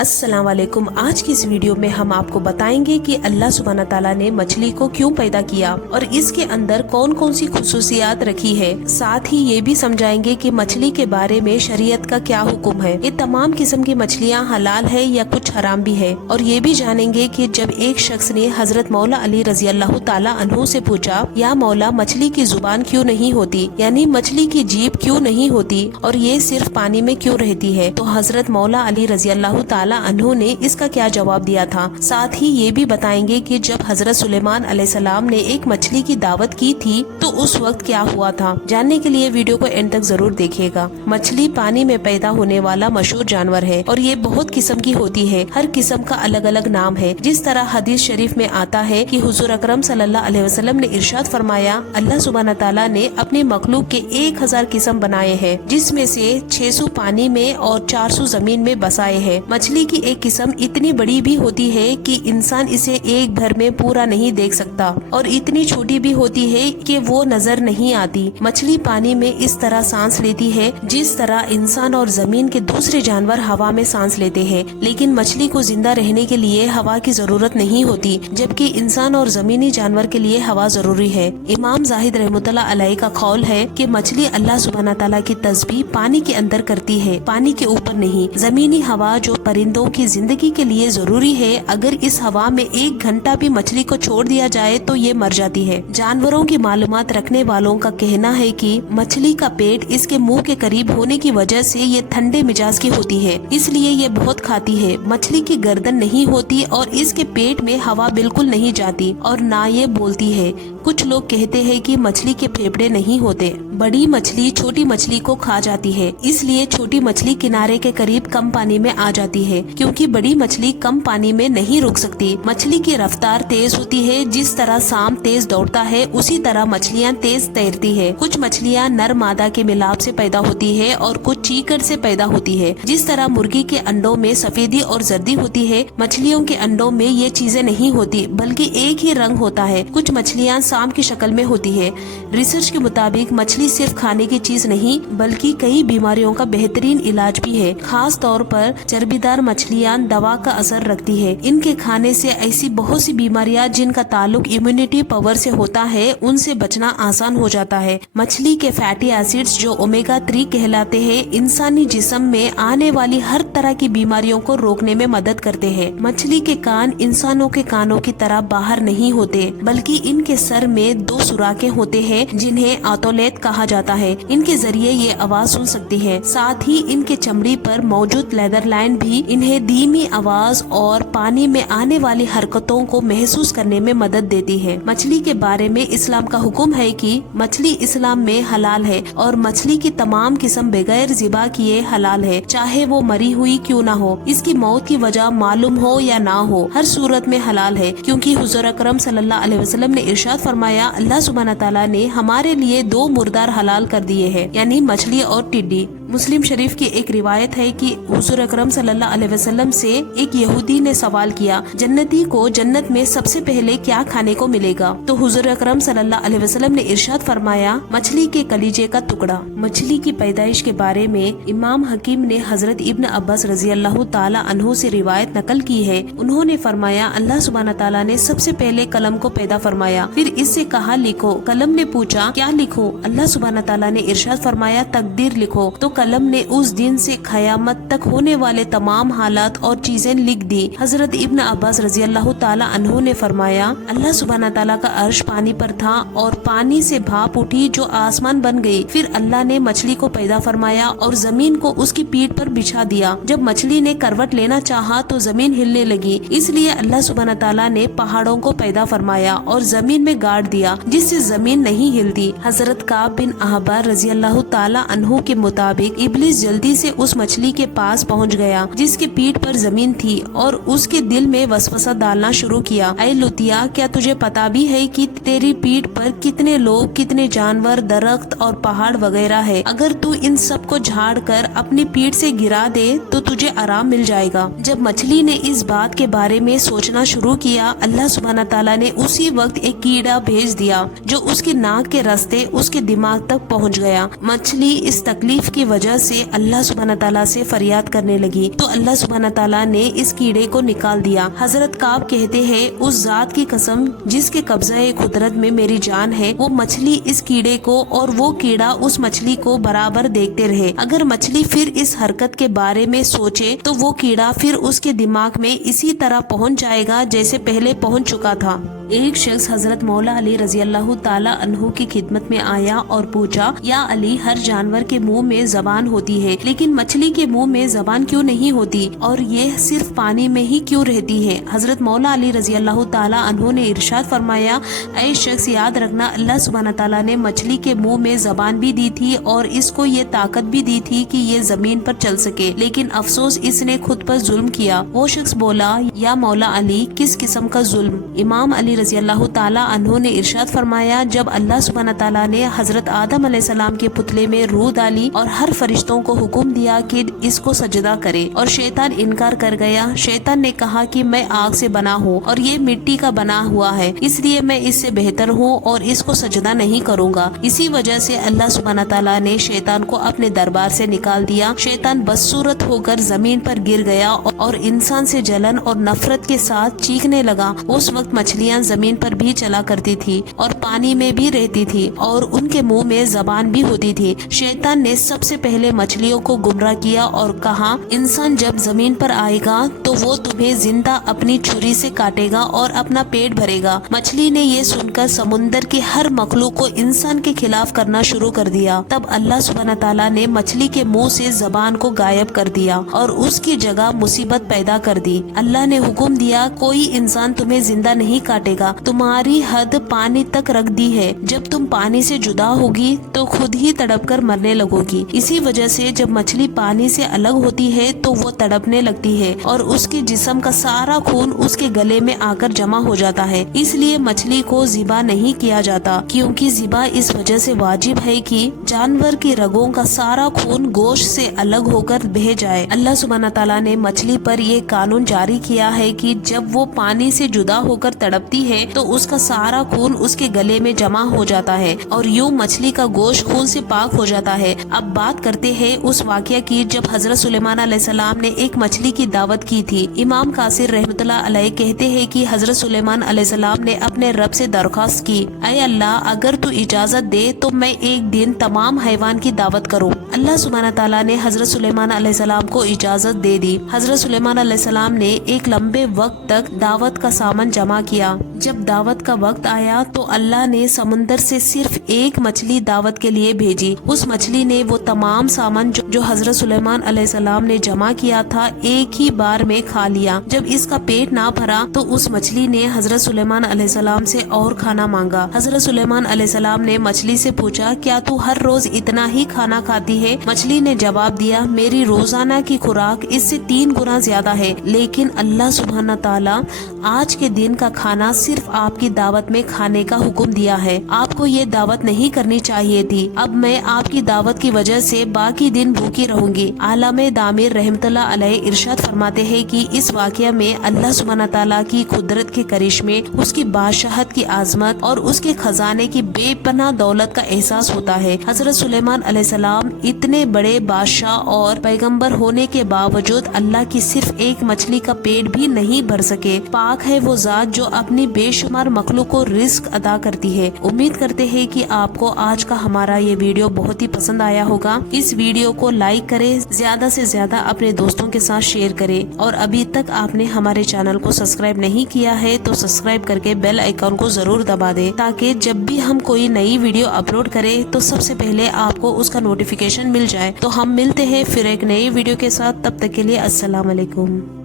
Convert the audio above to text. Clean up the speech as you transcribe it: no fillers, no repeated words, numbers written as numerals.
अस्सलाम वालेकुम। आज की इस वीडियो में हम आपको बताएंगे कि अल्लाह सुब्हाना ताला ने मछली को क्यों पैदा किया और इसके अंदर कौन कौन सी खुसूसियात रखी है। साथ ही ये भी समझाएंगे कि मछली के बारे में शरीयत का क्या हुक्म है। ये तमाम किस्म की मछलियाँ हलाल है या कुछ हराम भी है। और ये भी जानेंगे कि जब एक शख्स ने हजरत मौला अली रजी अल्लाह ताला अन्हु से पूछा, या मौला मछली की जुबान क्यों नहीं होती, यानी मछली की जीभ क्यों नहीं होती और ये सिर्फ पानी में क्यों रहती है, तो हजरत मौला अली रजी अल्लाह ताला अन्हु ने इसका क्या जवाब दिया था। साथ ही ये भी बताएंगे कि जब हजरत सुलेमान अलैहिस्सलाम ने एक मछली की दावत की थी तो उस वक्त क्या हुआ था। जानने के लिए वीडियो को एंड तक जरूर देखिएगा। मछली पानी में पैदा होने वाला मशहूर जानवर है और ये बहुत किस्म की होती है। हर किस्म का अलग अलग नाम है। जिस तरह हदीस शरीफ में आता है कि हुजूर अकरम सल्लल्लाहु अलैहि वसल्लम ने इरशाद फरमाया, अल्लाह सुब्हाना ताला ने अपने मखलूक के 1000 किस्म बनाए हैं, जिसमें से 600 पानी में और 400 जमीन में बसाए हैं। मछली की एक किस्म इतनी बड़ी भी होती है कि इंसान इसे एक भर में पूरा नहीं देख सकता और इतनी छोटी भी होती है कि वो नजर नहीं आती। मछली पानी में इस तरह सांस लेती है जिस तरह इंसान और जमीन के दूसरे जानवर हवा में सांस लेते हैं, लेकिन मछली को जिंदा रहने के लिए हवा की जरूरत नहीं होती, जबकि इंसान और जमीनी जानवर के लिए हवा जरूरी है। इमाम जाहिद रहमतुल्लाह अलैह का कौल है कि मछली अल्लाह सुब्हाना ताला की तस्बीह पानी के अंदर करती है, पानी के ऊपर नहीं। जमीनी हवा जो परिंदों की जिंदगी के लिए जरूरी है, अगर इस हवा में 1 घंटा भी मछली को छोड़ दिया जाए तो ये मर जाती है। जानवरों की मालूमात रखने वालों का कहना है कि मछली का पेट इसके मुंह के करीब होने की वजह से ये ठंडे मिजाज की होती है, इसलिए ये बहुत खाती है। मछली की गर्दन नहीं होती और इसके पेट में हवा बिल्कुल नहीं जाती और ना ये बोलती है। कुछ लोग कहते हैं कि मछली के फेफड़े नहीं होते। बड़ी मछली छोटी मछली को खा जाती है, इसलिए छोटी मछली किनारे के करीब कम पानी में आ जाती है, क्योंकि बड़ी मछली कम पानी में नहीं रुक सकती। मछली की रफ्तार तेज होती है, जिस तरह सांप तेज दौड़ता है उसी तरह मछलियाँ तेज तैरती है। कुछ मछलियाँ नर मादा के मिलाप से पैदा होती है और कुछ चीकड़ से पैदा होती है। जिस तरह मुर्गी के अंडों में सफेदी और जर्दी होती है, मछलियों के अंडों में ये चीजें नहीं होती, बल्कि एक ही रंग होता है। कुछ मछलियाँ सांप की शक्ल में होती है। रिसर्च के मुताबिक मछली सिर्फ खाने की चीज नहीं बल्कि कई बीमारियों का बेहतरीन इलाज भी है। खास तौर पर चर्बीदार मछलियाँ दवा का असर रखती है। इनके खाने से ऐसी बहुत सी बीमारियाँ जिनका ताल्लुक इम्यूनिटी पावर से होता है, उनसे बचना आसान हो जाता है। मछली के फैटी एसिड्स जो ओमेगा 3 कहलाते हैं, इंसानी जिस्म में आने वाली हर तरह की बीमारियों को रोकने में मदद करते हैं। मछली के कान इंसानों के कानों की तरह बाहर नहीं होते, बल्कि इनके सर में 2 सुराखें होते हैं, जिन्हें आतोलेत कहा जाता है। इनके जरिए ये आवाज सुन सकती है। साथ ही इनके चमड़ी पर मौजूद लेदर लाइन भी इन्हें धीमी आवाज और पानी में आने वाली हरकतों को महसूस करने में मदद देती है। मछली के बारे में इस्लाम का हुक्म है कि मछली इस्लाम में हलाल है और मछली की तमाम किस्म बगैर ज़िबा किए हलाल है, चाहे वो मरी हुई क्यों ना हो। इसकी मौत की वजह मालूम हो या ना हो, हर सूरत में हलाल है, क्योंकि हुजूर अकरम सल्लल्लाहु अलैहि वसल्लम ने इरशाद फरमाया, अल्लाह सुब्हाना ताला ने हमारे लिए 2 मुर्दार हलाल कर दिए हैं, यानी मछली और टिड्डी। मुस्लिम शरीफ की एक रिवायत है कि हुजूर अकरम सल्लल्लाहु अलैहि वसल्लम से एक यहूदी ने सवाल किया, जन्नती को जन्नत में सबसे पहले क्या खाने को मिलेगा, तो हुजूर अकरम सल्लल्लाहु अलैहि वसल्लम ने इरशाद फरमाया, मछली के कलीजे का टुकड़ा। मछली की पैदाइश के बारे में इमाम हकीम ने हजरत इब्न अब्बास रजी अल्लाह ताला अन्हु से रिवायत नकल की है। उन्होंने फरमाया, अल्लाह सुब्हाना ताला ने सबसे पहले कलम को पैदा फरमाया, फिर इससे कहा लिखो। कलम ने पूछा, क्या लिखो? अल्लाह सुब्हाना ताला ने इरशाद फरमाया, तकदीर लिखो। तो कलम ने उस दिन से क़यामत तक होने वाले तमाम हालात और चीजें लिख दी। हजरत इब्न अब्बास रजी अल्लाह ताला अन्हु ने फरमाया, अल्लाह सुब्हाना ताला का अर्श पानी पर था और पानी से भाप उठी जो आसमान बन गई। फिर अल्लाह ने मछली को पैदा फरमाया और जमीन को उसकी पीठ पर बिछा दिया। जब मछली ने करवट लेना चाहा तो जमीन हिलने लगी, इसलिए अल्लाह सुब्हाना ताला ने पहाड़ों को पैदा फरमाया और जमीन में गाड़ दिया, जिससे जमीन नहीं हिलती। हजरत काब बिन अहबार रजी अल्लाह ताला अन्हु के मुताबिक इब्लिस जल्दी से उस मछली के पास पहुंच गया जिसके पीठ पर जमीन थी और उसके दिल में वसवसा डालना शुरू किया, ऐ लुतिया, क्या तुझे पता भी है कि तेरी पीठ पर कितने लोग, कितने जानवर, दरख्त और पहाड़ वगैरह है। अगर तू इन सब को झाड़ कर अपनी पीठ से गिरा दे तो तुझे आराम मिल जाएगा। जब मछली ने इस बात के बारे में सोचना शुरू किया, अल्लाह सुब्हाना ताला ने उसी वक्त एक कीड़ा भेज दिया जो उसके नाक के रास्ते उसके दिमाग तक पहुंच गया। मछली इस तकलीफ की वजह وجہ سے اللہ سبحانہ تعالیٰ سے فریاد کرنے لگی تو اللہ سبحانہ تعالیٰ نے اس کیڑے کو نکال دیا۔ حضرت کعب کہتے ہیں اس ذات کی قسم جس کے قبضہ قدرت میں میری جان ہے، وہ مچھلی اس کیڑے کو اور وہ کیڑا اس مچھلی کو برابر دیکھتے رہے۔ اگر مچھلی پھر اس حرکت کے بارے میں سوچے تو وہ کیڑا پھر اس کے دماغ میں اسی طرح پہنچ جائے گا جیسے پہلے پہنچ چکا تھا۔ ایک شخص حضرت مولا علی رضی اللہ تعالیٰ عنہ کی خدمت میں آیا اور پوچھا، یا علی، ہر جانور کے منہ میں زبان ہوتی ہے لیکن مچھلی کے منہ میں زبان کیوں نہیں ہوتی اور یہ صرف پانی میں ہی کیوں رہتی ہے؟ حضرت مولا علی رضی اللہ تعالیٰ عنہ نے ارشاد فرمایا، اے شخص، یاد رکھنا اللہ سبحانہ تعالیٰ نے مچھلی کے منہ میں زبان بھی دی تھی اور اس کو یہ طاقت بھی دی تھی کہ یہ زمین پر چل سکے، لیکن افسوس اس نے خود پر ظلم کیا۔ وہ شخص بولا، یا مولا علی، کس قسم کا ظلم؟ امام علی رضی اللہ تعالیٰ عنہ نے ارشاد فرمایا، جب اللہ سبحانہ تعالیٰ نے حضرت آدم علیہ السلام کے پتلے میں روح ڈالی اور ہر فرشتوں کو حکم دیا کہ اس کو سجدہ کرے اور شیطان انکار کر گیا۔ شیطان نے کہا کہ میں آگ سے بنا ہوں اور یہ مٹی کا بنا ہوا ہے، اس لیے میں اس سے بہتر ہوں اور اس کو سجدہ نہیں کروں گا۔ اسی وجہ سے اللہ سبحانہ تعالیٰ نے شیطان کو اپنے دربار سے نکال دیا۔ شیطان بدصورت ہو کر زمین پر گر گیا اور انسان سے جلن اور نفرت کے ساتھ چیخنے لگا۔ اس وقت مچھلیاں زمین پر بھی چلا کرتی تھی اور پانی میں بھی رہتی تھی اور ان کے منہ میں زبان بھی ہوتی تھی۔ شیطان نے سب سے پہلے مچھلیوں کو گمراہ کیا اور کہا، انسان جب زمین پر آئے گا تو وہ تمہیں زندہ اپنی چھری سے کاٹے گا اور اپنا پیٹ بھرے گا۔ مچھلی نے یہ سن کر سمندر کی ہر مخلوق کو انسان کے خلاف کرنا شروع کر دیا۔ تب اللہ سبحانہ تعالیٰ نے مچھلی کے منہ سے زبان کو غائب کر دیا اور اس کی جگہ مصیبت پیدا کر دی۔ اللہ نے حکم دیا، کوئی انسان تمہیں زندہ نہیں کاٹے گا، تمہاری حد پانی تک رکھ دی ہے، جب تم پانی سے جدا ہوگی تو خود ہی تڑپ کر مرنے لگو گی۔ اسی وجہ سے جب مچھلی پانی سے الگ ہوتی ہے تو وہ تڑپنے لگتی ہے اور اس کے جسم کا سارا خون اس کے گلے میں آ کر جمع ہو جاتا ہے۔ اس لیے مچھلی کو ذبح نہیں کیا جاتا، کیونکہ ذبح اس وجہ سے واجب ہے کہ جانور کی رگوں کا سارا خون گوشت سے الگ ہو کر بہہ جائے۔ اللہ سبحانہ تعالیٰ نے مچھلی پر یہ قانون جاری کیا ہے کہ جب وہ پانی سے جدا ہو کر تڑپتی ہے تو اس کا سارا خون اس کے گلے میں جمع ہو جاتا ہے اور یوں مچھلی کا گوشت خون سے پاک ہو جاتا ہے۔ اب بات کرتے ہیں اس واقعہ کی جب حضرت سلیمان علیہ السلام نے ایک مچھلی کی دعوت کی تھی۔ امام قاصر رحمۃ اللہ علیہ کہتے ہیں کہ حضرت سلیمان علیہ السلام نے اپنے رب سے درخواست کی، اے اللہ، اگر تو اجازت دے تو میں ایک دن تمام حیوان کی دعوت کروں۔ اللہ سبحانہ تعالیٰ نے حضرت سلیمان علیہ السلام کو اجازت دے دی۔ حضرت سلیمان علیہ السلام نے ایک لمبے وقت تک دعوت کا سامان جمع کیا۔ جب دعوت کا وقت آیا تو اللہ نے سمندر سے صرف ایک مچھلی دعوت کے لیے بھیجی۔ اس مچھلی نے وہ تمام سامان جو حضرت سلیمان علیہ السلام نے جمع کیا تھا ایک ہی بار میں کھا لیا۔ جب اس کا پیٹ نہ بھرا تو اس مچھلی نے حضرت سلیمان علیہ السلام سے اور کھانا مانگا۔ حضرت سلیمان علیہ السلام نے مچھلی سے پوچھا، کیا تو ہر روز اتنا ہی کھانا کھاتی ہے؟ مچھلی نے جواب دیا، میری روزانہ کی خوراک اس سے 3 گنا زیادہ ہے، لیکن اللہ سبحانہ تعالیٰ آج کے دن کا کھانا صرف آپ کی دعوت میں کھانے کا حکم دیا ہے، آپ کو یہ دعوت نہیں کرنی چاہیے تھی۔ اب میں آپ کی دعوت کی وجہ سے باقی دن بھوکی رہوں گی۔ علامہ دامر رحمۃ اللہ علیہ ارشاد فرماتے ہیں کہ اس واقعہ میں اللہ سبحانہ تعالیٰ کی قدرت کے کرشمے، اس کی بادشاہت کی عظمت اور اس کے خزانے کی بے پناہ دولت کا احساس ہوتا ہے۔ حضرت سلیمان علیہ السلام اتنے بڑے بادشاہ اور پیغمبر ہونے کے باوجود اللہ کی صرف ایک مچھلی کا پیٹ بھی نہیں بھر سکے۔ پاک ہے وہ ذات جو اپنی بے شمار مخلوق کو رزق عطا کرتی ہے۔ امید کرتے ہیں کہ آپ کو آج کا ہمارا یہ ویڈیو بہت ہی پسند آیا ہوگا۔ اس ویڈیو کو لائک کریں، زیادہ سے زیادہ اپنے دوستوں کے ساتھ شیئر کریں اور ابھی تک آپ نے ہمارے چینل کو سبسکرائب نہیں کیا ہے تو سبسکرائب کر کے بیل آئیکن کو ضرور دبا دیں تاکہ جب بھی ہم کوئی نئی ویڈیو اپلوڈ کریں تو سب سے پہلے آپ کو اس کا نوٹیفیکیشن مل جائے۔ تو ہم ملتے ہیں پھر ایک نئی ویڈیو کے ساتھ، تب تک کے لیے السلام علیکم۔